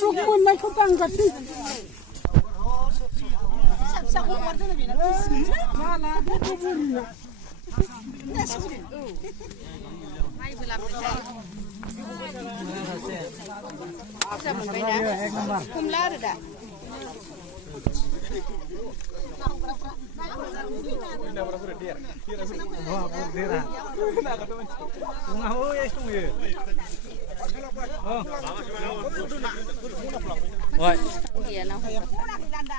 trục môn này không tăng cả đi. Không lá được ạ. Rồi.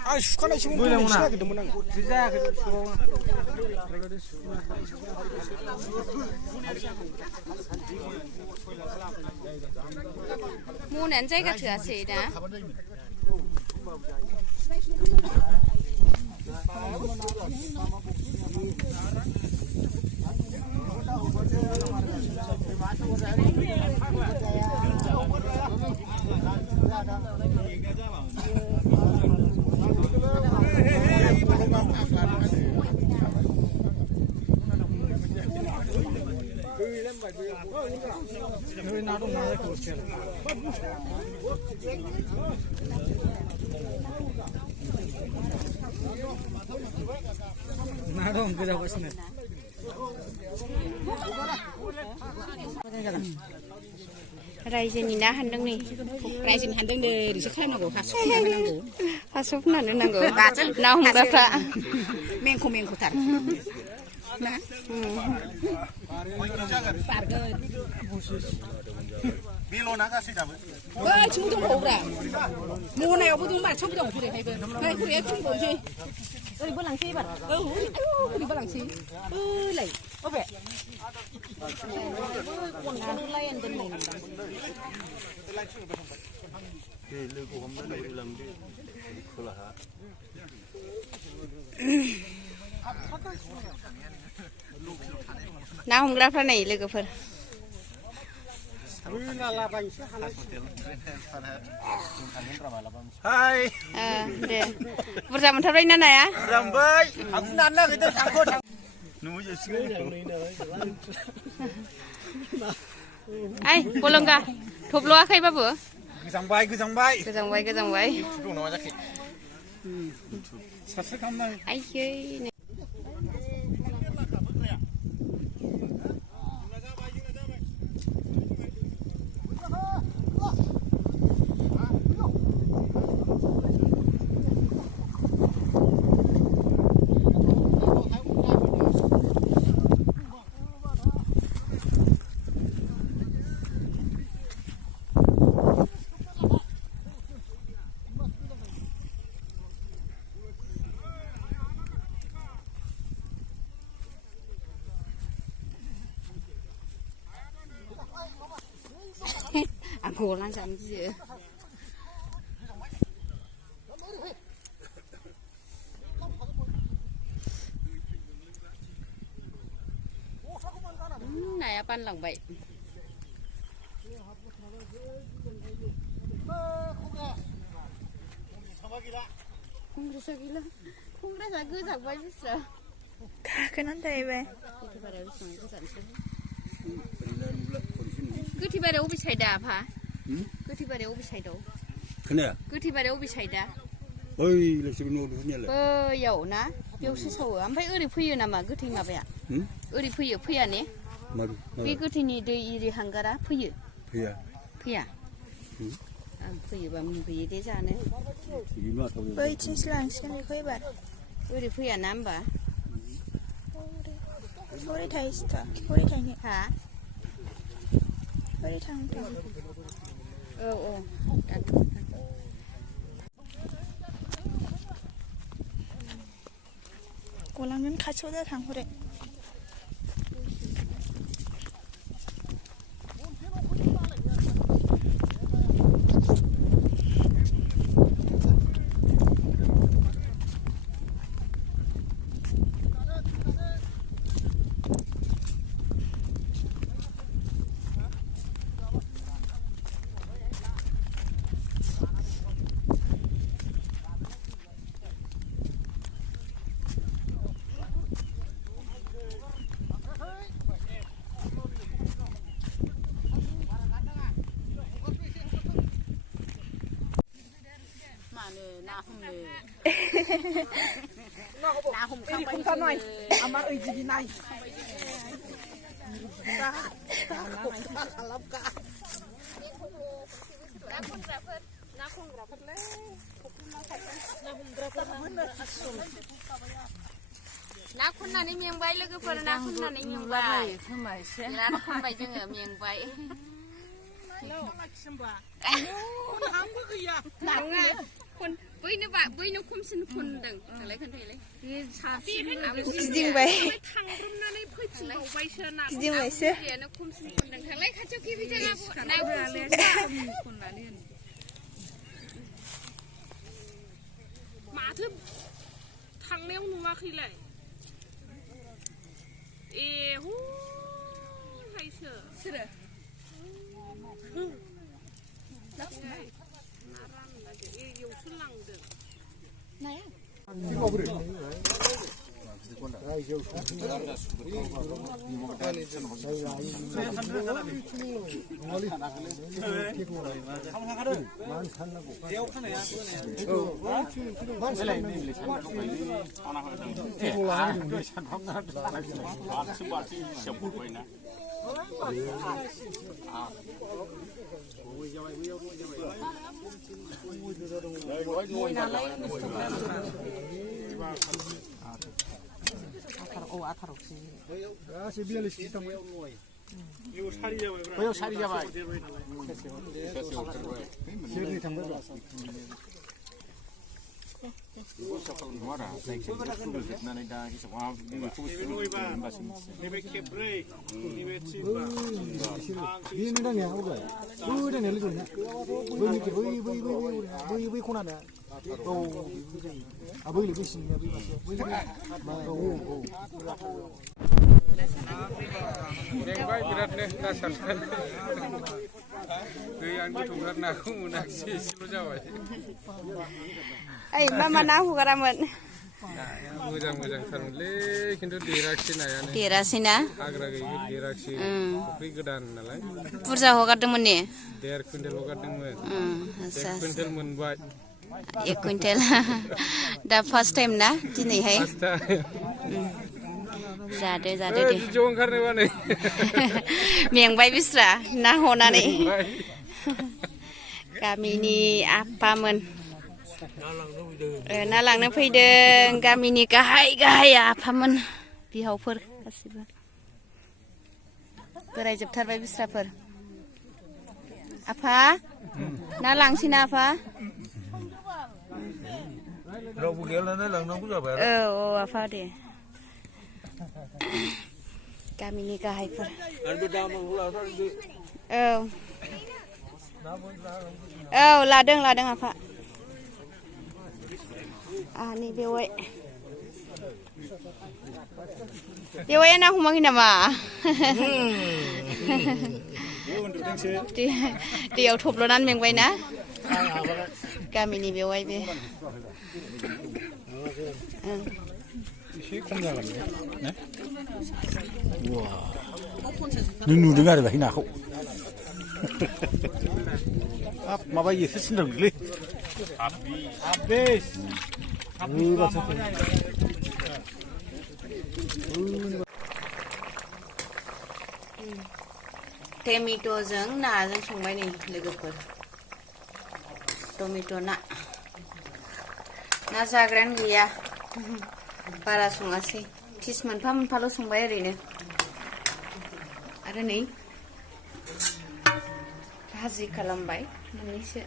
Ah, suka nak cuma boleh mana? Kita menang. Bisa kita Mua nén dây cái thửa xỉ đã. Nadong kita pasne. रायजोनि ना हानदों नै रायजोनि हानदों नो रिसो खालामनांगौ हासुनांगौ हासबनानै नांगौ ना हमग्राफ्रा मेंख'थार ना बारगोन बेल'ना गासै दाबो बै थिं दंबावोब्रा मनायावबो दं मार सबो दं खुरैहायबो नै खुरैया थिंबावसै ओरैबो लांसै एबार औ ओरैबो लांसै ओइलाय अबे लाइन दोननाय नंदां लोगो हमनानै लांदो खोलाहा ना हमग्राफ्रा नै लोगोफोर हाय दे बुरजा मोनथारबाय ना नाया जामबाय आंखौ नानो नागिरदों थांखो ओइ बलंगा थब्ल'आखैबाबो गोजांबाय गोजांबाय दं नामा जाखै सासे खालामनाय आयै Cô làm gì? Này à, pan lòng vậy. Không bisa gila. Không bisa cứ giặc vậy bisa. Cái nó đây về. Cứ thì bây giờ bị chạy đạp hả? Cứ thì bây giờ bị chạy đâu? cái này Cứ thì bây giờ bị chạy đạp. ơi là sự nô đúng nhỉ Dầu ná, biểu sư sầu ám phải đi phi nào mà cứ thì mà vậy ạ? Đi phi à nè? Vì cứ thì đi hàng gara phi à? Phi bằng phi thế ra nè. Ơi chính là xem đi khơi bạn. Đi phi à nam bà? Ôi thầy nhỉ? Hả? Ôi thằng. Cô làm những khách số ra thằng hồi đấy. นาหุ่มเข้าไปหน่อย เอามาจีบีนายน้าคุณน่ะนี่เมียงใบแล้วก็เพื่อนน้าคุณน่ะนี่เมียงใบทำไมเสียน้าคุณใบจังเมียงใบหนังไงคนปุ้ยนึกว่าปุ้ยนึกคุ้มสินคนดังอะไรคนไทยเลยนี่ชาตีจริงไปทางรุ่นนั้นนี่เพื่อจะเอาไว้เชิญนะ จริงไปเสีย เดี๋ยวนึกคุ้มสินคนดังทางไรข้าเจ้าขี้พิจารณาได้คนละเรื่องมาทึบทางเลี้ยวนัวขี้เลยฮู้ใครเชื่อเชื่อนักไงน่ารักนะเดี๋ยวอยู่ชุดหลังเด้อไหนอ่ะBaik beratnya nasan. Yang itu beratnya aku naksi seluruh Jawa. Mama nahu karaman. Mujang sangle, kintu diraksi na ya. Diraksi na? Agra gigi diraksi. Beri gedan nalai. Pursa hokat temen ni? 1.5 kuintal hokat temen. 1 kuintal menbuat. 1 kuintal. Dah first time na? Sini hai? First time. Zade deh. Jom karena mana? Miang bayi bisra, nah hona ni. Kami ni apa men? Nalang na payden. Kami ni kahai apa men? Bihau per kasih ber. Berai jeptar bayi bisra per. Apa? Nalang sini apa? Rau bugel na lang nang kuja ber. Oh apa deh? Kami ni kahai per. Ladang apa? Ni bewai. Bewai nak humang ini nama. Dia utup lonan mengwai na. Kami ni bewai be. Wah. Nunu dengar dah hina aku. Apa ye sesendang le. Habis. Tomato jeng na jeng संबाय नै लोगोफोर. Tomato na जाग्रायानो गैया. बारा सङासै. फिस मोनफा-मोनफाल' संबाय ओरैनो. आरो नै भाजि खालामबाय मोननैसो.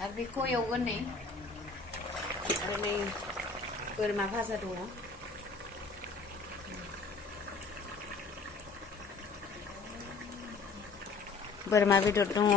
आरो बेखौ एवगोन नै. आरो नै बोरमा भाजा दङ. बोरमा बेदर दङ.